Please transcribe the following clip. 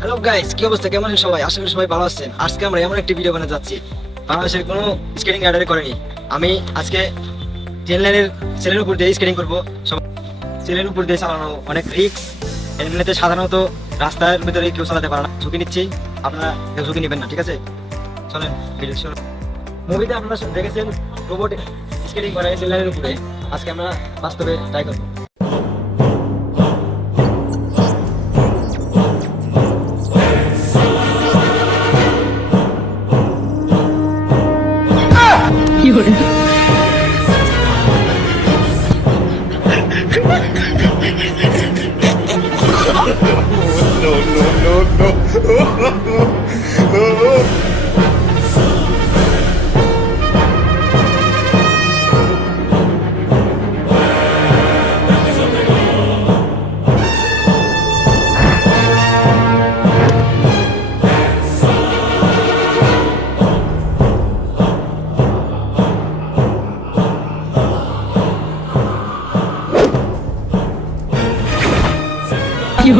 Hello guys, কি অবস্থা? কেমন আছেন সবাই? আশা করি সবাই ভালো আছেন। আজকে আমরা এমন একটি ভিডিও বানাতে যাচ্ছি বাংলাদেশের কোনো স্কেটিং রাইডারে করেনি। আমি আজকে ট্রেন লাইনের সেলের উপর দিয়ে স্কেটিং করবো। সব সেলের উপর দিয়ে চালানো অনেক রিস্ক। এমনিতে সাধারণত রাস্তার ভিতরে কেউ চালাতে পারে না। ঝুঁকি নিচ্ছি, আপনারা কেউ ঝুঁকি নেবেন না, ঠিক আছে? চলেন ভিডিও শুরু। মুভিতে আপনারা দেখেছেন রোবট স্কেটিং করে সেল লাইনের উপরে। আজকে আমরা বাস্তবে ট্রাই করবো। কি